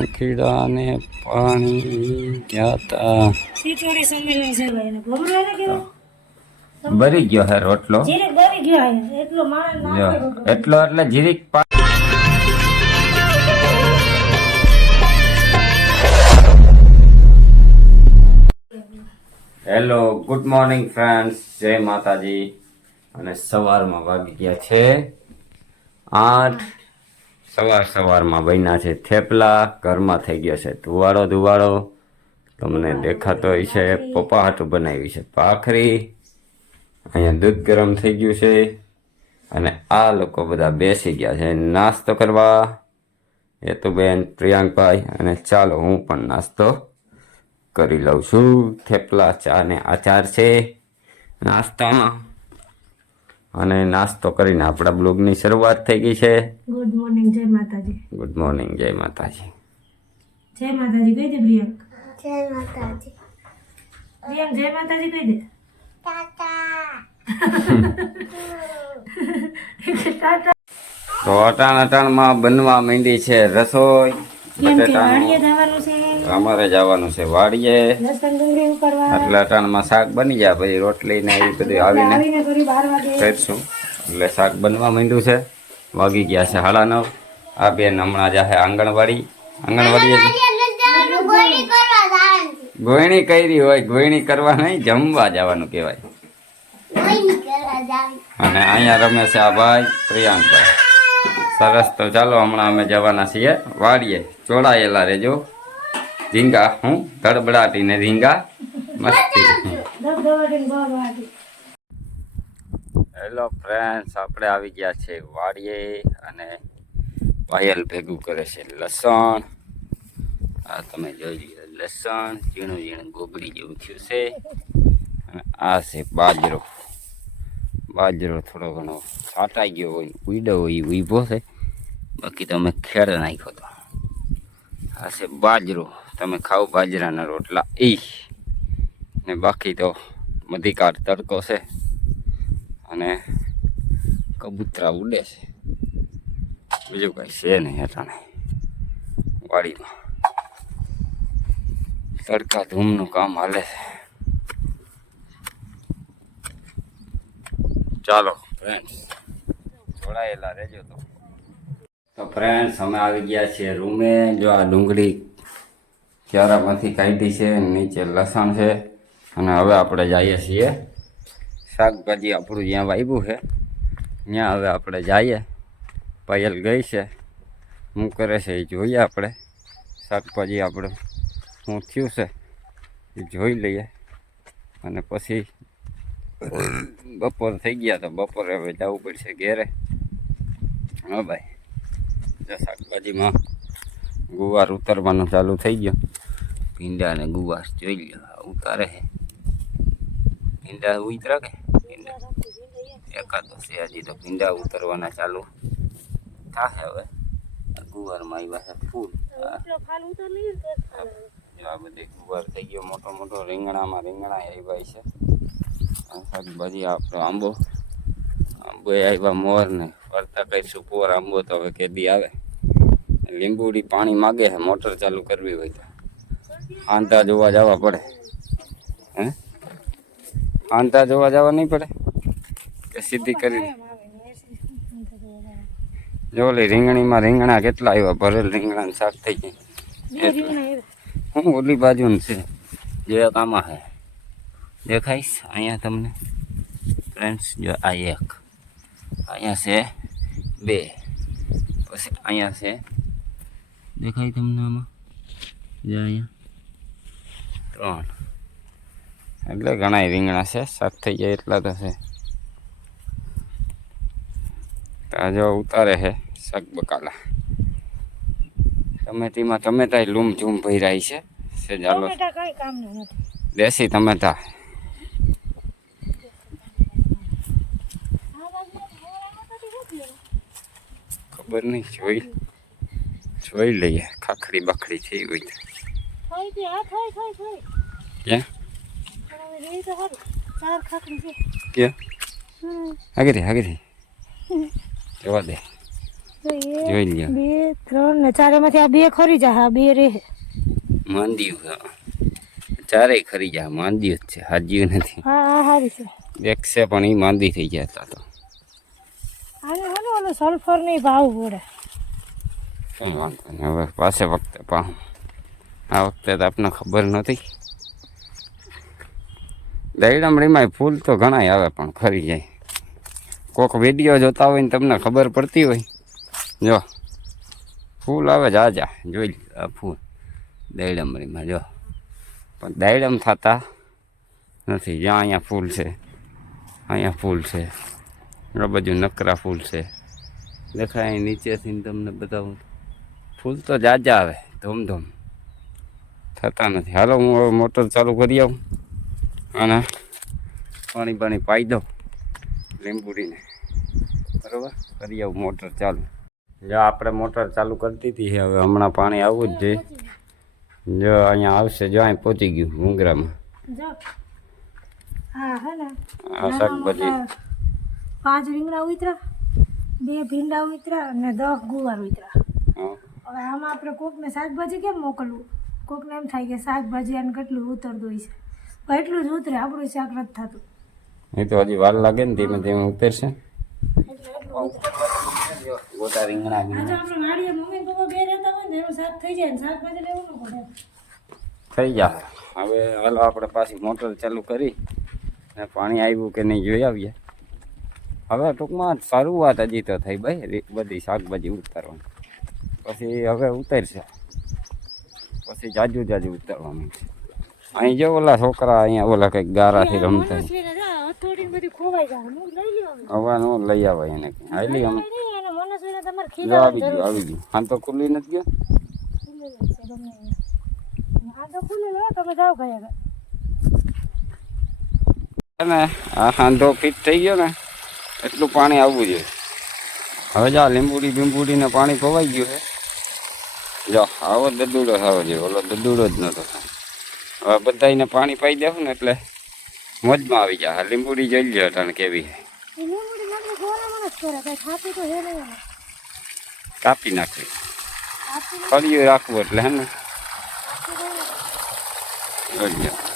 પંખીડા પાણી ગયા ભરી ગયો હે રોટલો. એટલો એટલો એટલે જીરીક પા હેલો ગુડ મોર્નિંગ ફ્રેન્ડ્સ જય માતાજી. અને સવારમાં વાગી ગયા છે આઠ સવાર સવારમાં બન્યા છે થેપલા, ઘરમાં થઈ ગયો છે ધુવાડો ધુવાડો. તમને દેખાતો હોય છે પપાહટ બનાવી છે ભાખરી. અહીંયા દૂધ ગરમ થઈ ગયું છે અને આ લોકો બધા બેસી ગયા છે. નાસ્તો કરવા. હેતુબેન પ્રિયાંકભાઈ અને ચાલો હું પણ નાસ્તો કરી લઉં છું. થેપલા, ચા ને આચાર છે. નાસ્તામાં અને નાસ્તો કરીને આપણા બ્લોગની શરૂઆત થઈ ગઈ છે. ગુડ મોર્નિંગ જય માતાજી. ગુડ મોર્નિંગ જય માતાજી. જય માતાજી કહી દે પ્રિયંક. જય માતાજી. પ્રિયંક જય માતાજી કહી દે. ટાટા. તો અટાણ અટાણમાં બનવા માંડી છે રસોઈ. કેમ કે બટેટાનું વાડીએ જવાનું છે? અમારે જવાનું છે વાડીએ. આટલા અટાણમાં શાક બની જાય પછી રોટલી ને એ બધું આવીને કરીશું. એટલે શાક બનવા માંડ્યું છે. વાગી ગયા છે સાડા નવ. આ બેન હમણાં જાહે આંગણવાડી. આંગણવાડી ગોયણી કરી હોય ગોયણી કરવા નહીં જમવા જવાનું કહેવાય. અને અહીંયા રમે છે આ ભાઈ પ્રિયાંકભાઈ. સરસ તો ચાલો હમણાં અમે જવાના છીએ. વાડીએ જોડાયેલા રહેજો. રીંગા, હું ગડબડાટીને રીંગા. મસ્તી. હેલો ફ્રેન્ડ્સ, આપણે આવી ગયા છે વાડીએ અને પાયલ ભેગું કરે છે લસણ. આ તમે જોઈ લસણ, ઝીણું ઝીણું ગોગડી જેવું થયું છે. અને આ છે બાજરો. બાજરો થોડો ઘણો છાંટાઈ ગયો હોય ઉડ્યો હોય એ ઉઈભો છે. બાકી તમે ખેડ નાખ્યો તો. આ છે બાજરો. તમે ખાઓ બાજરાના રોટલા. એ ને બાકી તો મધિકાર તડકો છે. અને કબૂતરા ઉડે છે. બીજું કાંઈ છે નહીં હેઠાણે. વાડીમાં. તડકા ધૂમનું કામ હાલે છે. ચાલો ફ્રેન્ડ્સ જોડાયેલા રહેજો તો. તો ફ્રેન્ડ્સ અમે આવી ગયા છીએ રૂમે. જો આ ડુંગળી ક્યારામાંથી કાઢી છે, નીચે લસણ છે. અને હવે આપણે જઈએ છીએ. શાકભાજી આપણું જ્યાં વાવ્યું છે, ત્યાં હવે આપણે જઈએ. પાયલ ગઈ છે. શું કરે છે એ જોઈએ આપણે. શાકભાજી આપણે શું થયું છે એ જોઈ લઈએ. અને પછી બપોર થઈ ગયા તો બપોરે હવે જવું પડશે ઘેરે. હા ભાઈ જો શાકભાજીમાં ગુવાર ઉતરવાનું ચાલુ થઈ ગયો. ભીંડા અને ગુવાર જોઈ લ્યો ઉતારે છે. ભીંડા ઉતરા કે? ભીંડા. એકાદો છે હજી તો ભીંડા ઉતરવાના ચાલુ થશે હવે. ગુવારમાં આવ્યા છે ફૂલ. આ બધી ગુવાર થઈ ગયો મોટો મોટો રીંગણામાં રીંગણા આવ્યા છે. આ બધી આપણો આંબો. આંબો આવ્યા મોર ને ફરતા કહીશું પોર આંબો તો હવે કેદી આવે. લીંબુડી પાણી માગે છે મોટર ચાલુ કરવી હોય તો. આંતા જોવા જવા પડે. હે? આંતા જોવા જવા નહીં પડે? કે સીધી કરી? જો ઓલી રીંગણીમાં રીંગણા કેટલા આવ્યા ભરેલ રીંગણાનું શાક થઈ ગઈ શું હું ઓલી બાજુનું છે જે કામાં હે છે. દેખાઈશ અહીંયા તમને ફ્રેન્ડ્સ જો આ એક. અહીંયા છે બે. પછી અહીંયા છે દેખાય તમને આમાં? જો અહીંયા. ત્રણ. એટલે ઘણા રીંગણા છે શાક થઈ જાય એટલા તો છે. તાજો ઉતારે છે શાક બકાલા. ટમેટીમાં ટમેટા લૂમ ઝૂમ ભરાય છે ચાલો દેશી ટમેટા. ખબર નહીં જોઈ જોઈ લઈએ ખાખડી બખરી થઈ હોય ક્યાં. આગળ આગળ જવા દે. જોઈ લ્યો. બે ત્રણ ને ચાર આ બે ખરી જા આ બે રે માંદ્યું ચારેય ખરી ગયા માંદ્યું જ છે હાજી નથી. હા હા સારી છે. દેખશે પણ એ માંદી થઈ ગયા હતા તો. આને હાલો ઓલો સલ્ફર નહીં ભાવ પડે કંઈ વાંધો નહીં, હવે પાસે વખતે પણ આ વખતે તો આપણને ખબર નથી દહીડામડીમાં ફૂલ તો ઘણાય આવે પણ ખરી જાય. કોક વીડિયો જોતા હોય ને તમને ખબર પડતી હોય. જો, ફૂલ આવે જાજા જોઈ આ ફૂલ દહીડામડીમાં જો. પણ દહીડમ થતા નથી, જ્યાં અહીંયા ફૂલ છે, અહીંયા ફૂલ છે. આ બાજુ નકરા ફૂલ છે. દેખાય નીચેથી તમને બતાવું ફૂલ તો જાજા આવે ધૂમધૂમ. થતા નથી. હાલો હું હવે મોટર ચાલુ કરી આવું. અને પાણી પાણી પાઈ દઉં લીંબુડીને. બરાબર? કરી આવું મોટર ચાલુ. જો આપણે મોટર ચાલુ કરતી હતી હવે હમણાં પાણી આવવું જ જોઈએ. જો અહીંયા આવશે જો અહીં પહોંચી ગયું ને. આ શાકભાજી. પાંચ રીંગણા ઉતરા બે ભીંડા ઉતરા અને દસ ગુવાર ઉતરા. હવે આમાં આપણે કોકને શાકભાજી કેમ મોકલવું? કોકને એમ થાય કે શાકભાજી આને કેટલું ઉતરતું હોય છે. એટલું જ ઉતરે આપણું શાક નથી થતું. એ તો હજી વાર લાગે ને ધીમે ધીમે ઉતરશે. એટલે એટલું ઉતરે. ગોટા રીંગણા આપણે વાડીએ મમ્મી પપ્પા બે રહેતા હોય ને એનું શાક થઈ જાય ને શાકભાજી લેવું ન પડે. થઈ જાય હવે હાલો આપણે પાછી મોટર ચાલુ કરી ને પાણી આવ્યું કે નહીં જોઈ આવીએ. હવે ટૂંકમાં શરૂઆત હજી તો થઈ ભાઈ બધી શાકભાજી ઉતારવાની. પછી હવે ઉતરશે. પછી જાજુ જાજુ ઉતારવાનું છે. અહીં જો ઓલા છોકરા અહીંયા ઓલા કંઈક ગારાથી રમતા. હોય. મનસ્વીને જો હથોડીને બધી ખોવાઈ જાય. હું લઈ આવે. નો લઈ આવાય એને હાલી અમે અને આવી ગયું આવી ગયું. હા તો ખુલ્લી નથી ગયો ખુલ્લેલું જ છે ગમે એ. આ તો ખુલ્લેલું હો, તમે જાઓ ભાઈ આગળ. ને આ હાંધો ફિટ થઈ ગયો ને? એટલું પાણી આવવું જોઈએ. હવે જા લીંબુડી બીંબુડીને પાણી પવાઈ ગયું છે. જો આવો દદુડો થવો જોઈએ ઓલો દદુડો જ નતો થયો હવે બધાને પાણી પાઈ દેવું ને એટલે મોજમાં આવી જાય આ લીંબુડી જોઈ લ્યો અટાણે કેવી છે. એ લીંબુડી માત્ર ગોળામાં જ કરે. કઈ ખાતું તો હે નહીં એમાં. કાપી નાખવી ખાતું ફળિયું રાખવું એટલે હે ને? ખાતું તો નહીં. જોઈ લ્યો.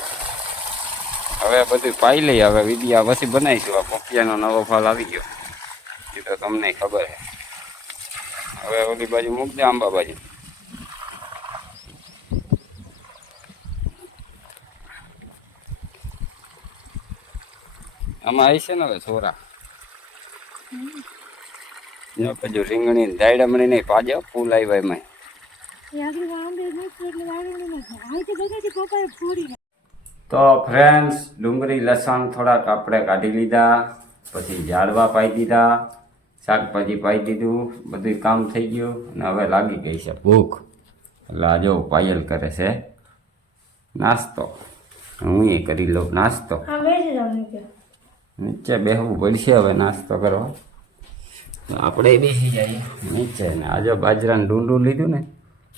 હવે બધું પાઈ લઈ હવે વિદ્યા પછી બનાવીશું આ પપિયાનો નવો ફાલ આવી ગયો. એ તો તમને ખબર છે હવે ઓલી બાજુ મૂકજે આંબા બાજુ. આમાં આવી છે ને હવે છોરા પછી રીંગણી દાયડામણી નહીં, પાજો, ફૂલ આવ્યા એમાં તો ફ્રેન્ડ્સ ડુંગળી લસણ થોડાક આપણે કાઢી લીધા પછી ઝાડવા પાઈ દીધા શાકભાજી પાઈ દીધું બધું કામ થઈ ગયું અને હવે લાગી ગઈ છે ભૂખ. એટલે આજો પાયલ કરે છે નાસ્તો. હું એ કરી લઉં નાસ્તો. નીચે. બેહવું પડશે હવે નાસ્તો કરવા. આપણે બેસી જઈએ. નીચે ને આજે બાજરાનું ડુંડું લીધું ને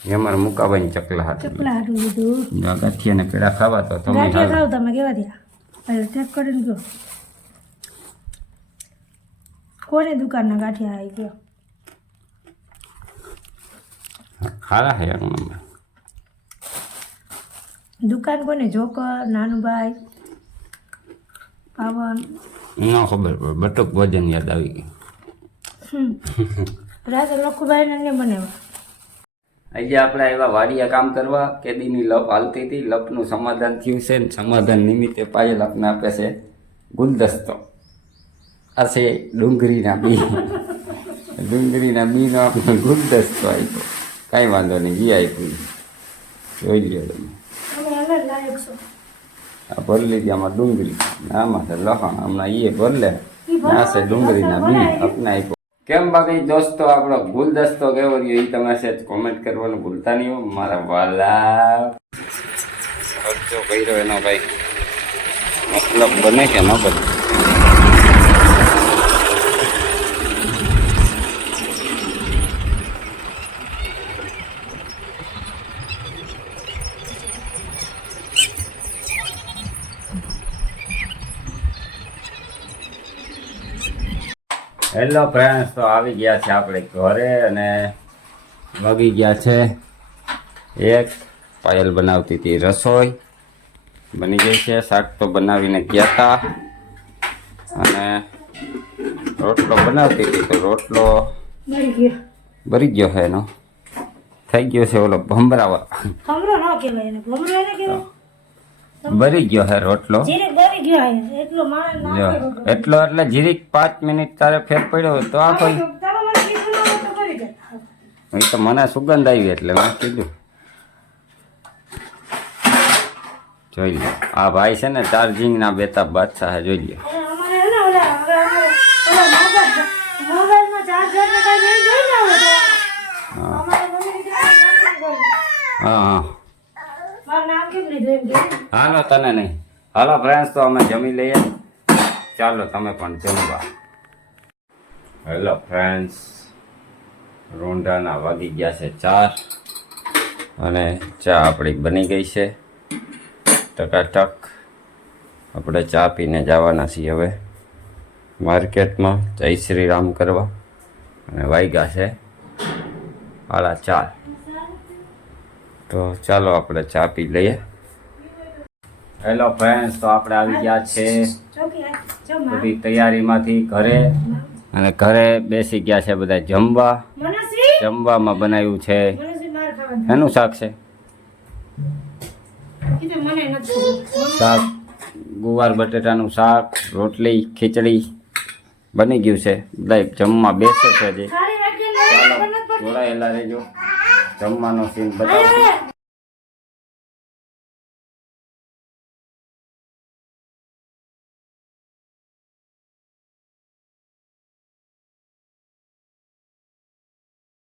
એ અમારે મુકાભાઈ ચકલા હતી ચકલા હાટું લીધું. ગાંઠિયા ને પેડા ખાવા તો તમે ગાંઠિયા ખાવ તમે કેવા થયા? ચેક કરીને કહો કોને દુકાનના ગાંઠિયા આવી ગયો? ખારા હે એનું નંબર દુકાન કોને? જોકર નાનુભાઈ પાવન. ન ખબર પડે બટુક ભોજન યાદ આવી ગઈ રાતે લખુભાઈ ને બનાવ્યા. આજે આપણે આવ્યા વાડિયા કામ કરવા કેદીની લપ હાલતી હતી લપનું સમાધાન થયું છે ને સમાધાન નિમિત્તે પાયલ આપને આપે છે ગુલદસ્તો. આ છે ડુંગળીના બી. ડુંગળીના બીનો આપણે ગુલદસ્તો આપ્યો. કાંઈ વાંધો નહીં બી આપ્યું. જોઈ લ્યો તમે. આ ભરી લીધી આમાં ડુંગળી. આમાં છે લખણ હમણાં એ ભરલે. ના છે ડુંગળીના બી આપને આપ્યો. કેમ બાકી દોસ્તો, આપણો ગુલદસ્તો કેવો રહ્યો એ તમે સેજ કોમેન્ટ કરવાનું ભૂલતા નહીં હો. મારા વાલા. ખર્ચો કર્યો એનો ભાઈ. મતલબ બને કે ન બને? હેલો ફ્રેન્ડ્સ તો આવી ગયા છે આપણે ઘરે અને વગી ગયા છે. એક પાયલ બનાવતી હતી રસોઈ. બની ગઈ છે શાક તો બનાવીને ગયા હતા અને રોટલો બનાવતી હતી તો રોટલો ભરી ગયો. બરી ગયો છે એનો. થઈ ગયો છે ઓલો ભમરાવા. ભમરો ન કહેવાય એને. ભમરો એને કહેવાય? બરી ગયો છે રોટલો. એટલો એટલો જીરીક પાંચ મિનિટ તારે ફેર પડ્યો તો આખો કરી દેત. એ તો મને સુગંધ આવી એટલે મેં કીધું. જોઈ લો આ ભાઈ છે ને ચાર્જિંગ ના બેતા બાદશાહ જોઈ લો હે કાંઈ. હા. હાલો તને નહીં. હાલો ફ્રેન્ડ્સ તો અમે જમી લઈએ. ચાલો તમે પણ જમવા. હેલો ફ્રેન્ડ્સ રોંઢાના વાગી ગયા છે ચાર અને ચા આપણી બની ગઈ છે. ટકાટક. આપણે ચા પીને જવાના છીએ હવે માર્કેટમાં. જય શ્રી રામ કરવા. અને વાગ્યા છે આલા ચાર. તો ચાલો આપણે ચા પી લઈએ. હેલો ફ્રેન્ડ્સ તો આપણે આવી ગયા છે. બધી તૈયારીમાંથી ઘરે. અને ઘરે બેસી ગયા છે બધા જમવા. જમવામાં બનાવ્યું છે. એનું શાક છે. શાક ગુવાર બટેટાનું શાક રોટલી ખીચડી બની ગયું છે. બધા જમવા બેસે છે હજી. જોડાયેલા રહેજો. જમવાનો સીન બતાવો.